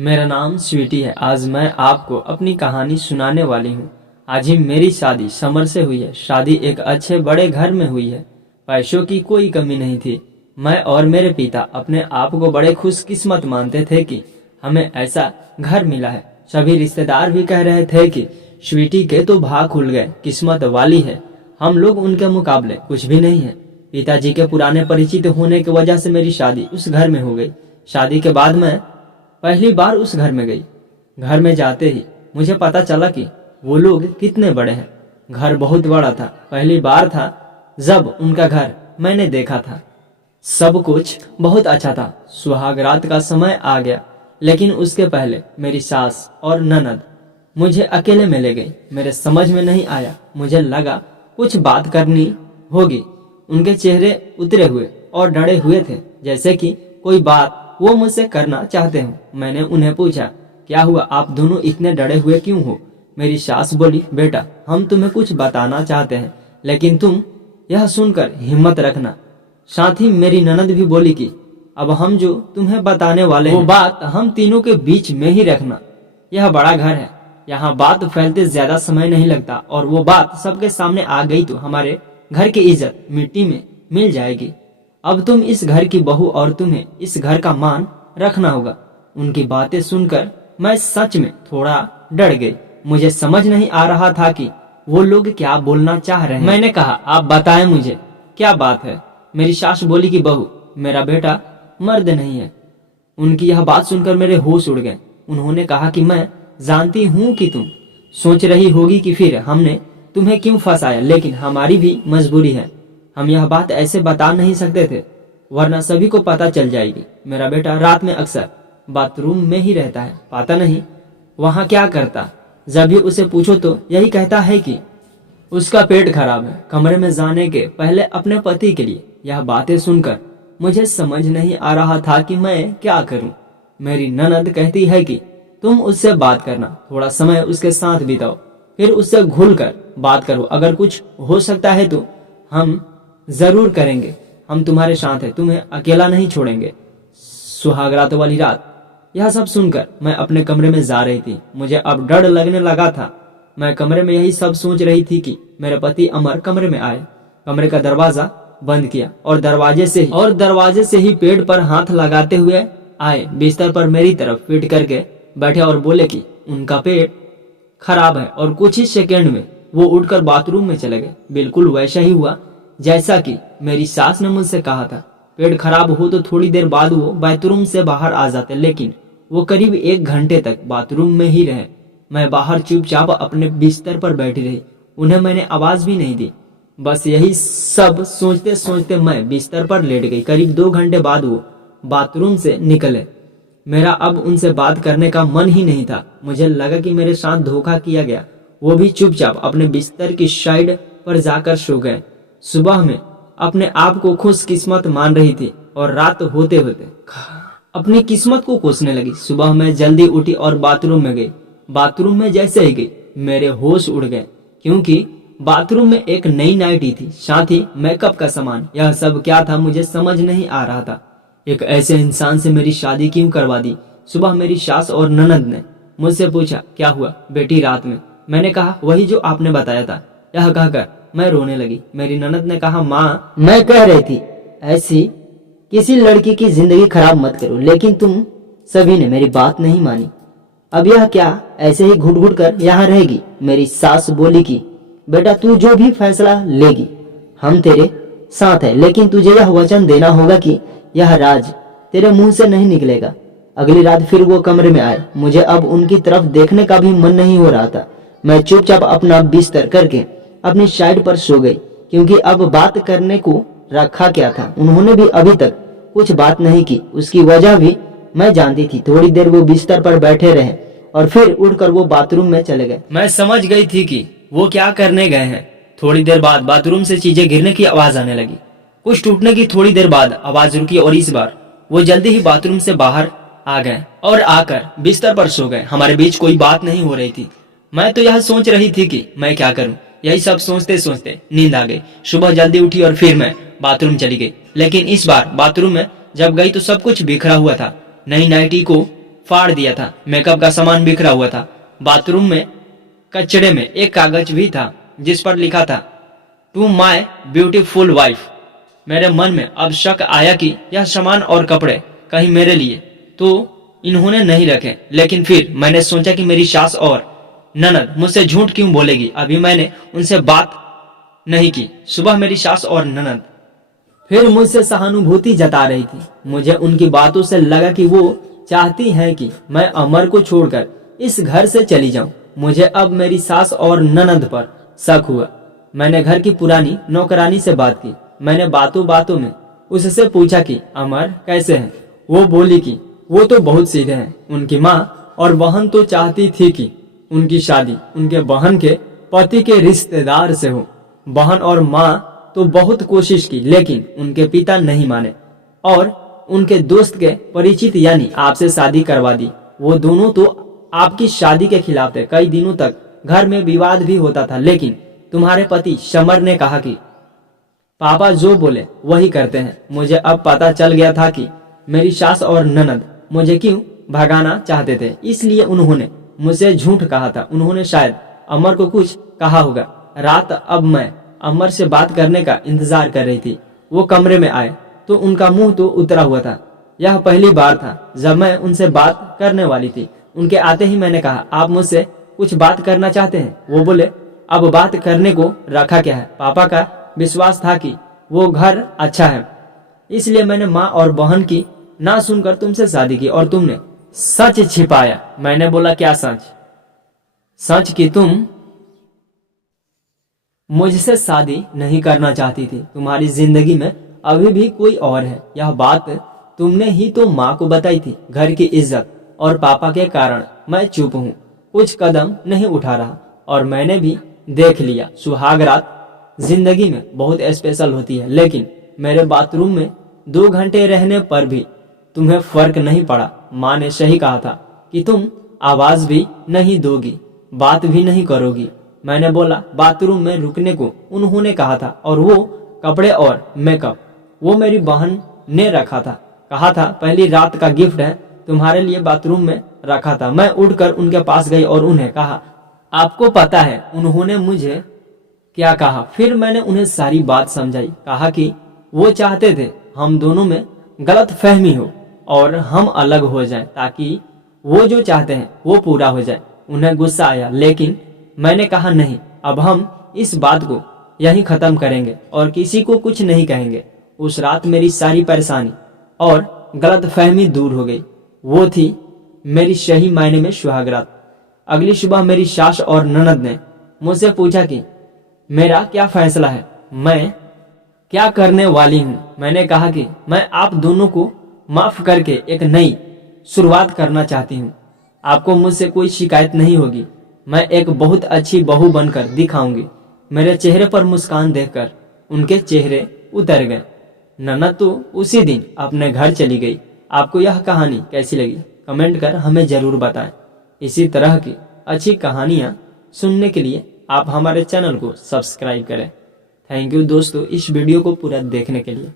मेरा नाम स्वीटी है। आज मैं आपको अपनी कहानी सुनाने वाली हूँ। आज ही मेरी शादी समर से हुई है। शादी एक अच्छे बड़े घर में हुई है। पैसों की कोई कमी नहीं थी। मैं और मेरे पिता अपने आप को बड़े खुशकिस्मत मानते थे कि हमें ऐसा घर मिला है। सभी रिश्तेदार भी कह रहे थे कि स्वीटी के तो भाग खुल गए, किस्मत वाली है। हम लोग उनके मुकाबले कुछ भी नहीं है। पिताजी के पुराने परिचित होने की वजह से मेरी शादी उस घर में हो गई। शादी के बाद मैं पहली बार उस घर में गई। घर में जाते ही मुझे पता चला कि वो लोग कितने बड़े हैं। घर बहुत बड़ा था। पहली बार था जब उनका घर मैंने देखा था। सब कुछ बहुत अच्छा था। सुहाग रात का समय आ गया, लेकिन उसके पहले मेरी सास और ननद मुझे अकेले में ले गई। मेरे समझ में नहीं आया। मुझे लगा कुछ बात करनी होगी। उनके चेहरे उतरे हुए और डरे हुए थे, जैसे कि कोई बात वो मुझसे करना चाहते हो। मैंने उन्हें पूछा, क्या हुआ, आप दोनों इतने डरे हुए क्यों हो? मेरी सास बोली, बेटा हम तुम्हें कुछ बताना चाहते हैं, लेकिन तुम यह सुनकर हिम्मत रखना। साथ ही मेरी ननद भी बोली कि अब हम जो तुम्हें बताने वाले हैं वो बात हम तीनों के बीच में ही रखना। यह बड़ा घर है, यहाँ बात फैलते ज्यादा समय नहीं लगता, और वो बात सबके सामने आ गई तो हमारे घर की इज्जत मिट्टी में मिल जाएगी। अब तुम इस घर की बहू और तुम्हें इस घर का मान रखना होगा। उनकी बातें सुनकर मैं सच में थोड़ा डर गई। मुझे समझ नहीं आ रहा था कि वो लोग क्या बोलना चाह रहे हैं। मैंने कहा, आप बताएं मुझे क्या बात है। मेरी सास बोली कि बहू, मेरा बेटा मर्द नहीं है। उनकी यह बात सुनकर मेरे होश उड़ गए। उन्होंने कहा कि मैं जानती हूँ कि तुम सोच रही होगी कि फिर हमने तुम्हें क्यों फंसाया, लेकिन हमारी भी मजबूरी है। हम यह बात ऐसे बता नहीं सकते थे, वरना सभी को पता चल जाएगी। मेरा बेटा रात में अक्सर बाथरूम में ही रहता है। पता नहीं वहाँ क्या करता। जब भी उसे पूछो तो यही कहता है कि उसका पेट खराब है। कमरे में जाने के पहले अपने पति के लिए यह बातें सुनकर मुझे समझ नहीं आ रहा था कि मैं क्या करूं। मेरी ननद कहती है कि तुम उससे बात करना, थोड़ा समय उसके साथ बिताओ, फिर उससे घुल कर बात करो। अगर कुछ हो सकता है तो हम जरूर करेंगे। हम तुम्हारे साथ हैं, तुम्हें अकेला नहीं छोड़ेंगे। सुहागरात वाली रात। यह सब सुनकर मैं अपने कमरे में जा रही थी। मुझे अब डर लगने लगा था। मैं कमरे में यही सब सोच रही थी कि मेरे पति अमर कमरे में आए। कमरे का दरवाजा बंद किया और दरवाजे से ही पेट पर हाथ लगाते हुए आए। बिस्तर पर मेरी तरफ पीट करके बैठे और बोले कि उनका पेट खराब है, और कुछ ही सेकेंड में वो उठकर बाथरूम में चले गए। बिल्कुल वैसा ही हुआ जैसा कि मेरी सास ने मुझसे कहा था। पेट खराब हो तो थोड़ी देर बाद वो बाथरूम से बाहर आ जाते, लेकिन वो करीब 1 घंटे तक बाथरूम में ही रहे। मैं बाहर चुपचाप अपने बिस्तर पर बैठी रही। उन्हें मैंने आवाज भी नहीं दी। बस यही सब सोचते सोचते मैं बिस्तर पर लेट गई। करीब 2 घंटे बाद वो बाथरूम से निकले। मेरा अब उनसे बात करने का मन ही नहीं था। मुझे लगा कि मेरे साथ धोखा किया गया। वो भी चुपचाप अपने बिस्तर की साइड पर जाकर सो गए। सुबह में अपने आप को खुशकिस्मत मान रही थी, और रात होते होते अपनी किस्मत को कोसने लगी। सुबह मैं जल्दी उठी और बाथरूम में गई। बाथरूम में जैसे ही गई मेरे होश उड़ गए, क्योंकि बाथरूम में एक नई नाइटी थी, साथ ही मेकअप का सामान। यह सब क्या था मुझे समझ नहीं आ रहा था। एक ऐसे इंसान से मेरी शादी क्यों करवा दी? सुबह मेरी सास और ननद ने मुझसे पूछा, क्या हुआ बेटी रात में? मैंने कहा, वही जो आपने बताया था। यह कहकर मैं रोने लगी। मेरी ननद ने कहा, माँ मैं कह रही थी ऐसी किसी लड़की की जिंदगी खराब मत करो, लेकिन तुम सभी ने मेरी बात नहीं मानी। अब यह क्या ऐसे ही घुट घुट कर यहाँ रहेगी? मेरी सास बोली कि बेटा तू जो भी फैसला लेगी हम तेरे साथ है, लेकिन तुझे यह वचन देना होगा कि यह राज तेरे मुंह से नहीं निकलेगा। अगली रात फिर वो कमरे में आए। मुझे अब उनकी तरफ देखने का भी मन नहीं हो रहा था। मैं चुपचाप अपना बिस्तर करके अपनी साइड पर सो गई, क्योंकि अब बात करने को रखा क्या था। उन्होंने भी अभी तक कुछ बात नहीं की। उसकी वजह भी मैं जानती थी। थोड़ी देर वो बिस्तर पर बैठे रहे और फिर उठकर वो बाथरूम में चले गए। मैं समझ गई थी कि वो क्या करने गए हैं। थोड़ी देर बाद बाथरूम से चीजें गिरने की आवाज आने लगी। कुछ टूटने की थोड़ी देर बाद आवाज रुकी, और इस बार वो जल्दी ही बाथरूम से बाहर आ गए और आकर बिस्तर पर सो गए। हमारे बीच कोई बात नहीं हो रही थी। मैं तो यह सोच रही थी कि मैं क्या करूं। यही सब सोचते सोचते नींद आ गई। सुबह जल्दी उठी और फिर मैं बाथरूम चली गई, लेकिन इस बार बाथरूम में जब गई तो सब कुछ बिखरा हुआ था। नई नाइटी को फाड़ दिया था। मेकअप का सामान बिखरा हुआ था। बाथरूम में कचड़े में एक कागज भी था जिस पर लिखा था टू माई ब्यूटीफुल वाइफ। मेरे मन में अब शक आया कि यह सामान और कपड़े कहीं मेरे लिए तो इन्होंने नहीं रखे, लेकिन फिर मैंने सोचा कि मेरी सास और ननद मुझसे झूठ क्यों बोलेगी। अभी मैंने उनसे बात नहीं की। सुबह मेरी सास और ननद फिर मुझसे सहानुभूति जता रही थी। मुझे उनकी बातों से लगा कि वो चाहती हैं कि मैं अमर को छोड़कर इस घर से चली जाऊं। मुझे अब मेरी सास और ननद पर शक हुआ। मैंने घर की पुरानी नौकरानी से बात की। मैंने बातों बातों में उससे पूछा कि अमर कैसे हैं। वो बोली कि वो तो बहुत सीधे हैं। उनकी माँ और बहन तो चाहती थी कि उनकी शादी उनके बहन के पति के रिश्तेदार से हो। बहन और माँ तो बहुत कोशिश की, लेकिन उनके पिता नहीं माने और उनके दोस्त के परिचित यानी आपसे शादी करवा दी। वो दोनों तो आपकी शादी के खिलाफ थे। कई दिनों तक घर में विवाद भी होता था, लेकिन तुम्हारे पति समर ने कहा कि पापा जो बोले वही करते हैं। मुझे अब पता चल गया था कि मेरी सास और ननद मुझे क्यों भगाना चाहते थे, इसलिए उन्होंने मुझसे झूठ कहा था। उन्होंने शायद अमर को कुछ कहा होगा। रात अब मैं अमर से बात करने का इंतजार कर रही थी। वो कमरे में आए तो उनका मुंह तो उतरा हुआ था। यह पहली बार था जब मैं उनसे बात करने वाली थी। उनके आते ही मैंने कहा, आप मुझसे कुछ बात करना चाहते हैं? वो बोले, अब बात करने को रखा क्या है। पापा का विश्वास था कि वो घर अच्छा है, इसलिए मैंने माँ और बहन की ना सुनकर तुमसे शादी की और तुमने सच छिपाया। मैंने बोला, क्या सच? सच कि तुम मुझसे शादी नहीं करना चाहती थी। तुम्हारी जिंदगी में अभी भी कोई और है। यह बात तुमने ही तो माँ को बताई थी। घर की इज्जत और पापा के कारण मैं चुप हूँ, कुछ कदम नहीं उठा रहा। और मैंने भी देख लिया, सुहाग रात जिंदगी में बहुत स्पेशल होती है, लेकिन मेरे बाथरूम में 2 घंटे रहने पर भी तुम्हें फर्क नहीं पड़ा। माँ ने सही कहा था कि तुम आवाज भी नहीं दोगी, बात भी नहीं करोगी। मैंने बोला, बाथरूम में रुकने को उन्होंने कहा था और वो कपड़े और मेकअप वो मेरी बहन ने रखा था। कहा था पहली रात का गिफ्ट है, तुम्हारे लिए बाथरूम में रखा था। मैं उठकर उनके पास गई और उन्हें कहा, आपको पता है उन्होंने मुझे क्या कहा? फिर मैंने उन्हें सारी बात समझाई। कहा कि वो चाहते थे हम दोनों में गलत फहमी हो और हम अलग हो जाएं, ताकि वो जो चाहते हैं वो पूरा हो जाए। उन्हें गुस्सा आया, लेकिन मैंने कहा नहीं, अब हम इस बात को यहीं खत्म करेंगे और किसी को कुछ नहीं कहेंगे। उस रात मेरी सारी परेशानी और गलत फहमी दूर हो गई। वो थी मेरी सही मायने में सुहाग रात। अगली सुबह मेरी सास और ननद ने मुझसे पूछा कि मेरा क्या फैसला है, मैं क्या करने वाली हूँ। मैंने कहा कि मैं आप दोनों को माफ करके एक नई शुरुआत करना चाहती हूँ। आपको मुझसे कोई शिकायत नहीं होगी। मैं एक बहुत अच्छी बहू बनकर दिखाऊंगी। मेरे चेहरे पर मुस्कान देखकर उनके चेहरे उतर गए। ननद तो उसी दिन अपने घर चली गई। आपको यह कहानी कैसी लगी कमेंट कर हमें जरूर बताएं। इसी तरह की अच्छी कहानियाँ सुनने के लिए आप हमारे चैनल को सब्सक्राइब करें। थैंक यू दोस्तों इस वीडियो को पूरा देखने के लिए।